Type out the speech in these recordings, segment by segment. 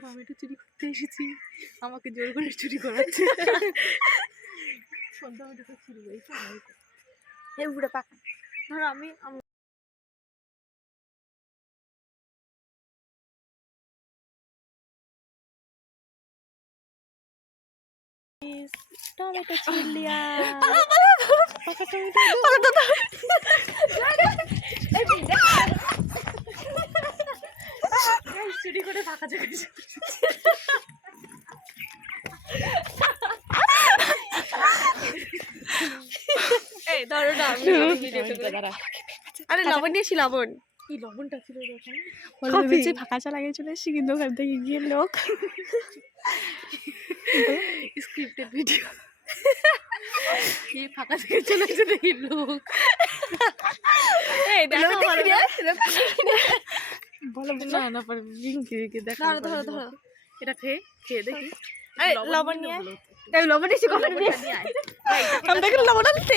Tomato চুরি করতে এসেছি, আমাকে জোর করে চুরি করাচ্ছে। টমেটো চুরি করেছি বুড়া পাকা। ধরো আমি টমেটো ছিঁড় লিয়া। পাকা টমেটো চুরি করে ফাঁকা জায়গায়। এই ধরো না, আরে লবণ দিয়েছি, লবণ কি লবণটা ছিল ওখানে, ফাঁকা চা লাগিয়ে চলে এসেছি, কিন্তু ওখান থেকে গিয়ে লোক স্ক্রিপ্টেড ভিডিও কি ফাঁকা থেকে চলে এসে দেখি লোক। বলো না না পারে দেখা। ধরো ধরো এটা খেয়ে দেখি। লবণ নিয়ে লবণ এসে কখন নিয়ে আমি দেখি লবণ আনতে।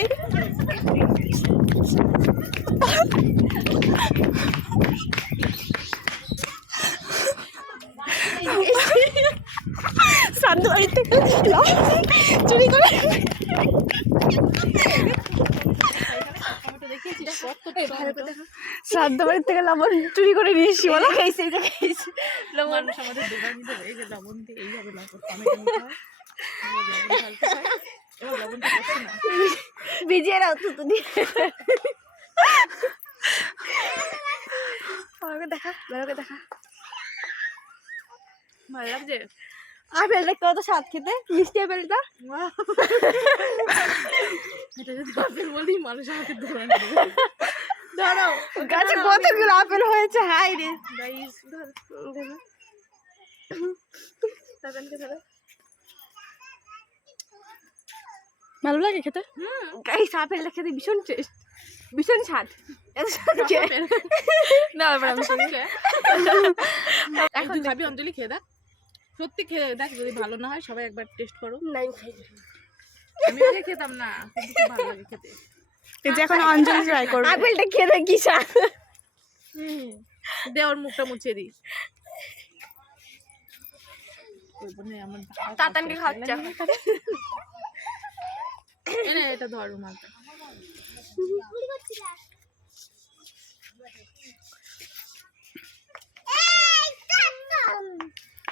শ্রাদ্ধ বাড়ি থেকে চুরি করে শ্রাদ্ধ বাড়ির থেকে লবণ চুরি করে নিয়ে এসছি। বলো খাইছে লবণ আমাদের দোকান দিয়ে এই যে লবণ দিয়ে এইভাবে লবণটা করছে না, ভিজিয়ে রাও তো তুমি। দেখা ভালো দেখা ভালো লাগছে। আপেলটা কত স্বাদ খেতে, মিষ্টি আপেলটা। এটা যদি আপেল বলি মানুষ আমাকে ধরো গাছে কতগুলো আপেল হয়েছে। হাই রে গাইস, ভালো লাগে খেতে। গাইস আপেলটা খেতে ভীষণ টেস্ট, ভীষণ স্বাদ। এখন খাবি অঞ্জলি, খেয়ে দেখ, সত্যি খেয়ে দেখ, যদি ভালো না হয় সবাই একবার টেস্ট করো। আমি আগে খেতাম না, কিন্তু ভালো লাগে খেতে। এখন অঞ্জলি ট্রাই করবে। আপেলটা খেয়ে দেখ কি স্বাদ। দে ওর মুখটা মুছিয়ে দিই। আমার তাতানকে খাচ্ছে এটা ধর মালটা।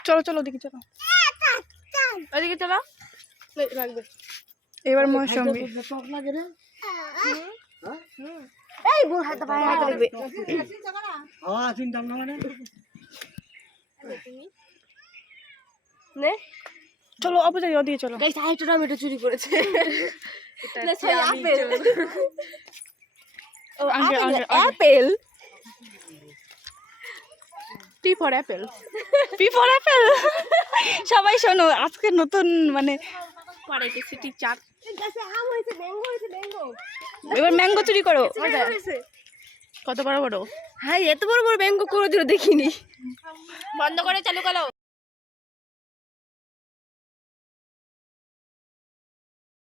চলো চলো ওদিকে চলো, ওদিকে চলো লাগবে। এবার মৌসুমী এই বুড় হাতে পায়ে হাতে লাগবে। চিন্তা না মানে নে চলো অপোজিট ওদিকে চলো। গাইস আইটো টমেটো চুরি করেছে। এটা আপেল। ও apple. T for apple, P for apple. সবাই শোনো, আজকে নতুন মানে সিটি চাট। এবার ম্যাঙ্গো চুরি করো। কত বড় বড়? হ্যাঁ এত বড় বড় ম্যাঙ্গো করে দিল, দেখিনি। বন্ধ করে চালু করো।